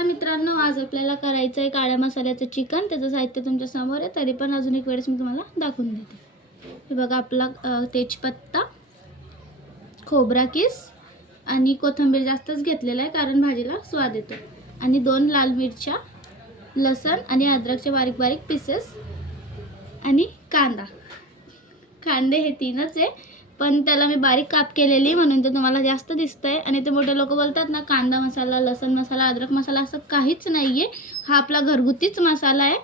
चला मित्रांनो, आज आपल्याला करायचं आहे काळ्या मसाल्याचं चिकन। त्याचं साहित्य तुमच्या समोर आहे, तरी पण अजून एक वेळेस मी तुम्हाला दाखवून देते। हे बघा, आपला तेजपत्ता, खोबरा किस आणि कोथिंबीर जास्तच घेतलेला आहे कारण भाजीला स्वाद येतो, आणि 2 लाल मिरच्या, लसण आणि अद्रकचे बारीक बारीक पीसेस, आणि कांदे हे 3च आहे, पण त्याला मी बारीक काप केलेली म्हणून ते तुम्हाला जास्त दिसतंय। आणि ते मोठे लोक बोलतात ना कांदा मसाला, लसण मसाला, अद्रक मसाला, असं काहीच नाहीये। हा आपला घरगुतीच मसाला आहे।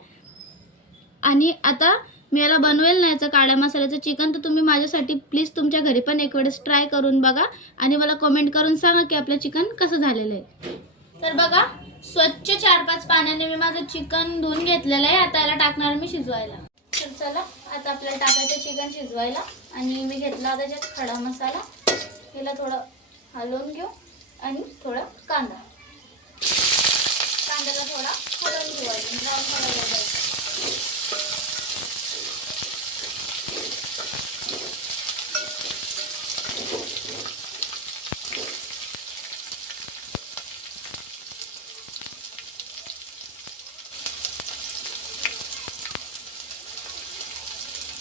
आणि आता मी याला बनवेल ना याचं काळ्या मसाल्याचं चिकन, तर तुम्ही माझ्यासाठी प्लीज तुमच्या घरी पण एक वेळेस ट्राय करून बघा आणि मला कमेंट करून सांगा की आपलं चिकन कसं झालेलं आहे। तर बघा, स्वच्छ 4-5 पाण्याने मी माझं चिकन धुवून घेतलेलं आहे। आता याला टाकणार मी शिजवायला। तर चला, आता आपल्याला टाकायचं चिकन शिजवायला। आणि मी घेतला त्याच्यात खडा मसाला, याला थोडं हलवून घेऊ, आणि थोडा कांद्याला थोडा हलवून घेवायचं, ब्राऊन कलर द्यायचा।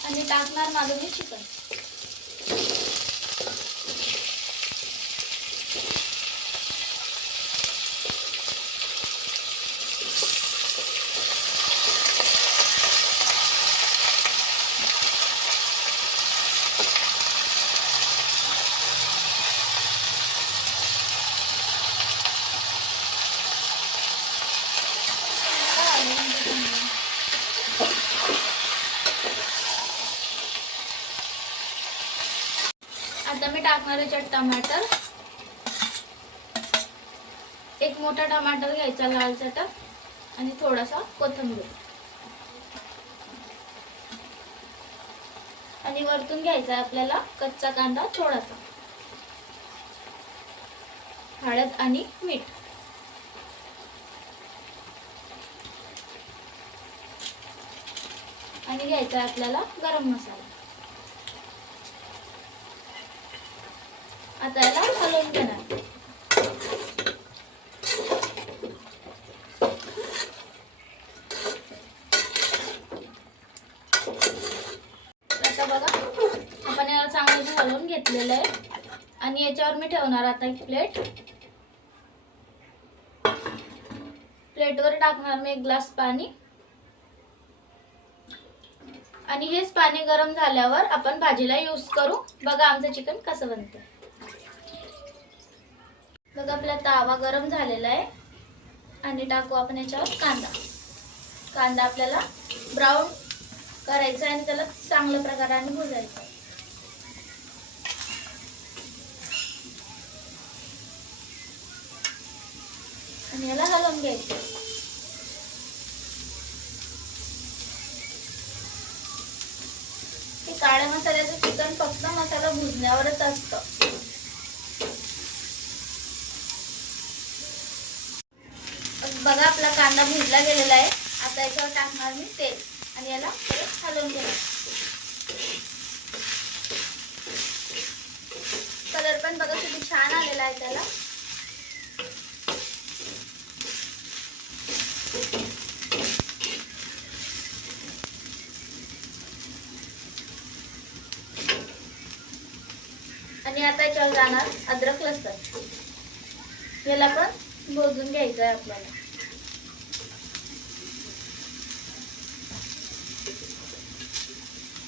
आणि टाकणार माझं मी चिकन। आता मी टाकणार आहे टमाटर, एक मोठा टमाटर घ्यायचा लाल चटक, आणि थोडासा कोथिंबीर, आणि वरतून घ्यायचा आपल्याला कच्चा कांदा थोडासा, हळद आणि मीठ, आणि घ्यायचा आपल्याला गरम मसाला। आता याला हलवून घेणार। आता बघा, आपण याला चांगलं हलवून घेतलेलं आहे, आणि याच्यावर मी ठेवणार आता एक प्लेटवर टाकणार मी 1 ग्लास पाणी, आणि हेच पाणी गरम झाल्यावर आपण भाजीला यूज करू। बघा आमचं चिकन कसं बनतं। बघा, आपला तवा गरम झालेला आहे, आणि टाकू आपण याच्यावर कांदा आपल्याला ब्राऊन करायचा, आणि त्याला चांगल्या प्रकाराने भुजायचा। आणि याला हलवून घ्यायचं। हे काळ्या मसाल्याचं चिकन फक्त मसाला भुजण्यावरच असतं। बघा, आपला कांदा भुजला गेलेला आहे। आता याच्यावर टाकणार मी तेल, आणि याला परत हलवून घेणार। कलर पण बघा किती छान आलेला आहे त्याला। आणि आता याच्यावर जाणार अद्रक लसण, याला पण भुजून घ्यायचं आहे आपल्याला।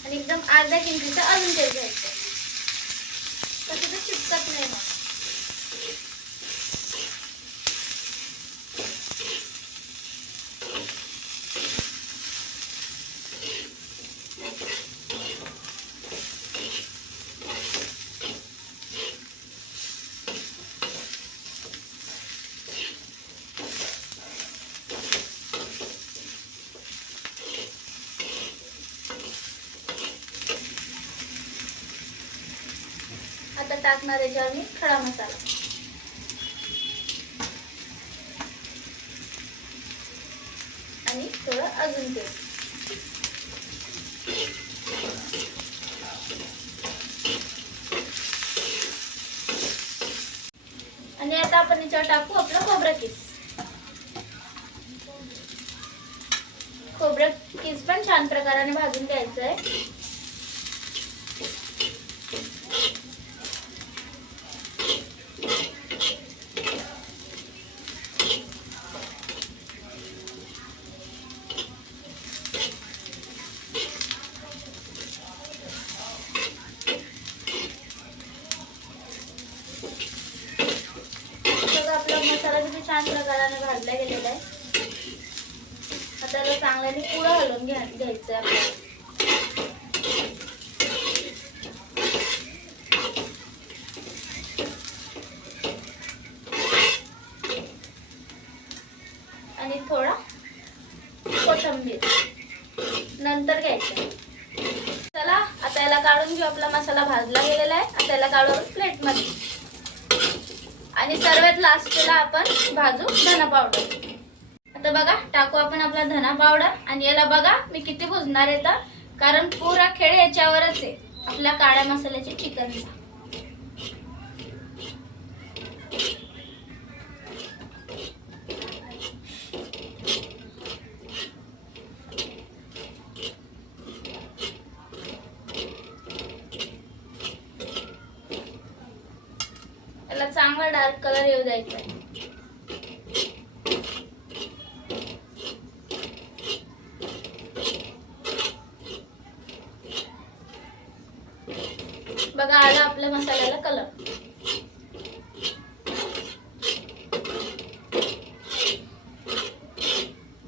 आणि एकदम अर्ध्या किंचीचं अजून तेल घ्यायचं, तसं ते चिपकत नाही मग। आता टाकणार याच्यावर मी खडा मसाला, आणि थोडं अजून तेल, आणि आता आपण याच्यावर टाकू आपलं खोबरं किस। खोबरं किस पण छान प्रकाराने भाजून घ्यायचं आहे. आपला मसाला किती छान प्रकाराने भाजला गेलेला आहे. आता त्याला चांगल्याने पुढं हलवून घ्यायचं आहे आपल्याला. आणि थोडा कोथिंबीर नंतर घ्यायचं. चला आता याला काढून घेऊ. आपला मसाला भाजला गेलेला आहे. आता याला काढून प्लेट मध्ये. आणि सर्वात लास्टला आपण भाजू धना पावडर. आता बघा टाकू आपण आपला धना पावडर. आणि याला बघा मी किती भुजणार आहे तर, कारण पुरा खेळ याच्यावरच आहे आपल्या काळ्या मसाल्याच्या चिकनचा. याला चांगला डार्क कलर येऊ द्यायचा आहे. बघा आला आपल्या मसाल्याला कलर.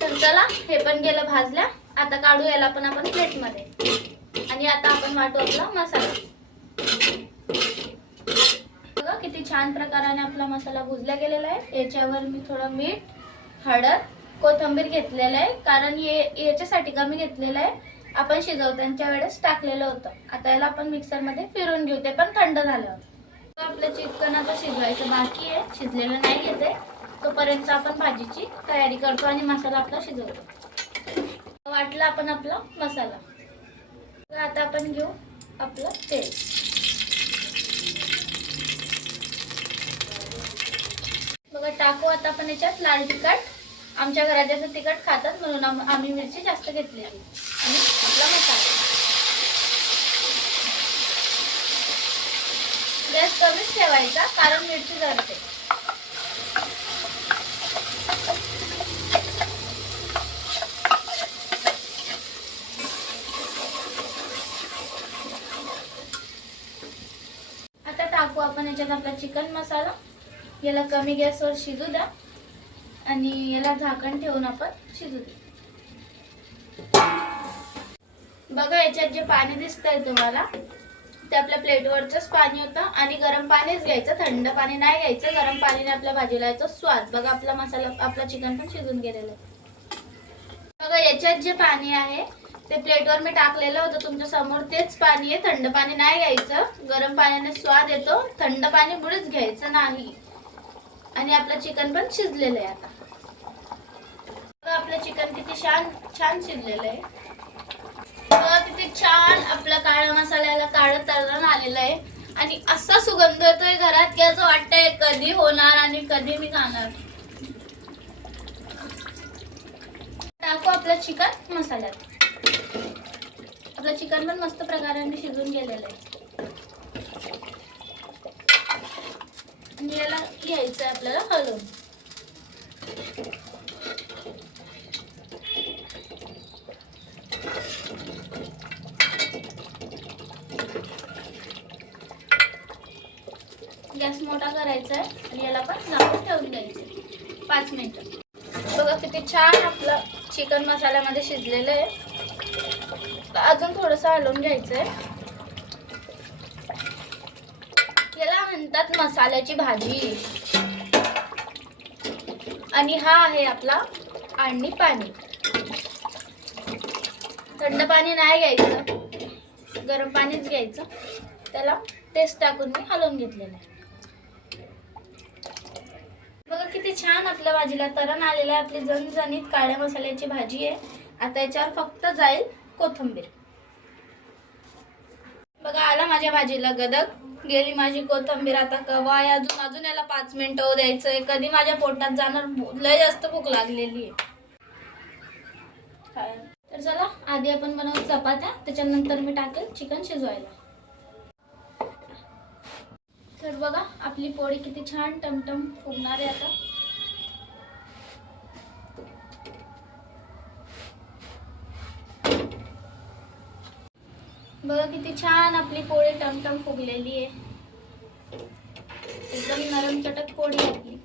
तर चला हे पण गेलं भाजल्या. आता काढू याला पण आपण प्लेट मध्ये. आणि आता आपण वाटू आपला मसाला. बघा किती छान प्रकाराने आपला मसाला भुजला गेलेला आहे. याच्यावर मी थोडं मीठ, हळद, कोथिंबीर घेतलेलं आहे. कारण याच्यासाठी कमी घेतलेलं आहे, आपण शिजवताना वेळेस टाकलेलं होतं. आता याला आपण मिक्सर मध्ये फिरून घेऊ, ते पण थंड झाल्यावर. आपलं चिकन आता शिजवायचं बाकी आहे, शिजलेलं नाही घेते. तोपर्यंत आपण भाजीची तयारी करतो आणि मसाला आपला शिजवतो. वाटला आपण आपला मसाला. आता आपण घेऊ आपलं तेल. बघा टाकू आता आपण याच्यात लाल तिखट. आमच्या घरात जास्त तिखट खातात म्हणून आम्ही मिरची जास्त घेतलेली. आणि आपला मसाला. गॅस कमीच ठेवायचा कारण मिरची जळते. आता टाकू आपण याच्यात आपला चिकन मसाला. याला कमी गॅसवर शिजू द्या आणि याला झाकण ठेवून आपण शिजू द्या. बघा याच्यात जे पाणी दिसतंय तुम्हाला ते आपल्या प्लेटवरचंच पाणी होतं. आणि गरम पाणीच घ्यायचं, थंड पाणी नाही घ्यायचं. गरम पाणीने आपल्या भाजीला येतो स्वाद. बघा आपला मसाला, आपला चिकन पण शिजून गेलेलं आहे. बघा याच्यात जे पाणी आहे ते प्लेटवर मी टाकलेलं होतं तुमच्या समोर, तेच पाणी आहे. थंड पाणी नाही घ्यायचं, गरम पाण्याने स्वाद येतो. थंड पाणी मुळीच घ्यायचं नाही. आणि आपलं चिकन पण शिजलेलं आहे. आता बघा आपलं चिकन किती छान शिजलेलं आहे. बघा किती छान आपल्या काळ्या मसाल्याला काळं तळण आलेलं आहे. आणि असा सुगंध येतोय घरात की असं वाटतंय कधी होणार आणि कधी मी खाणार. टाकू आपलं चिकन मसाल्यात. आपलं चिकन पण मस्त प्रकाराने शिजून गेलेलं आहे. आणि याला घ्यायचं आहे आपल्याला हलवून. गॅस मोठा करायचा आहे आणि याला पण झाकून ठेवून द्यायचं 5 मिनिटं. बघा किती छान आपलं चिकन मसाल्यामध्ये शिजलेलं आहे. अजून थोडंसं हलवून घ्यायचं आहे. याला म्हणतात मसाल्याची भाजी. आणि हा आहे आपला आणि पाणी. थंड पाणी नाही घ्यायचं, गरम पाणीच घ्यायचं. त्याला टेस्ट टाकून मी हलवून घेतलेलं आहे. बघा किती छान आपल्या भाजीला तरण आलेलं आहे. आपली झणझणीत काळ्या मसाल्याची भाजी आहे. आता याच्यावर फक्त जाईल कोथिंबीर. बघा आला माझ्या भाजीला गदग. गेली माझी कोथिंबीर. आता कवा आहे अजून याला 5 मिनिटं होऊ द्यायचंय. कधी माझ्या पोटात जाणार, लय जास्त भूक लागलेली आहे. तर चला आधी आपण बनवू चपात्या, त्याच्यानंतर मी टाकेल चिकन शिजवायला. तर बघा आपली पोळी किती छान टमटम फुगणार आहे आता. बघा किती छान आपली पोळी टमटम फुगलेली आहे. एकदम नरम चटक पोळी आपली.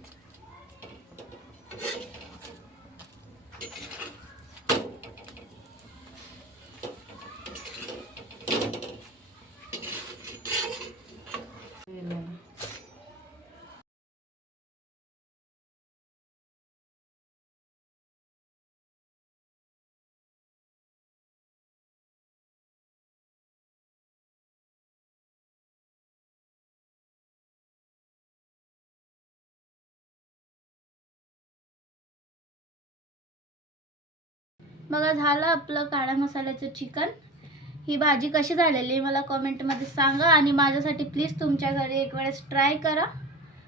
बघा झालं आपलं काळ्या मसाल्याचं चिकन. ही भाजी कशी झालेली मला कमेंटमध्ये सांगा आणि माझ्यासाठी प्लीज तुमच्या घरी एक वेळेस ट्राय करा.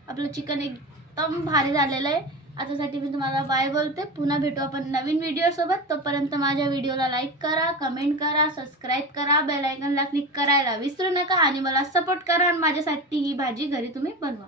आपलं चिकन एकदम भारी झालेलं आहे. आतासाठी मी तुम्हाला बाय बोलते. पुन्हा भेटू आपण नवीन व्हिडिओसोबत. तोपर्यंत माझ्या व्हिडिओला लाईक करा, कमेंट करा, सबस्क्राईब करा, बेल आयकॉनला क्लिक करायला विसरू नका आणि मला सपोर्ट करा आणि माझ्यासाठी ही भाजी घरी तुम्ही बनवा.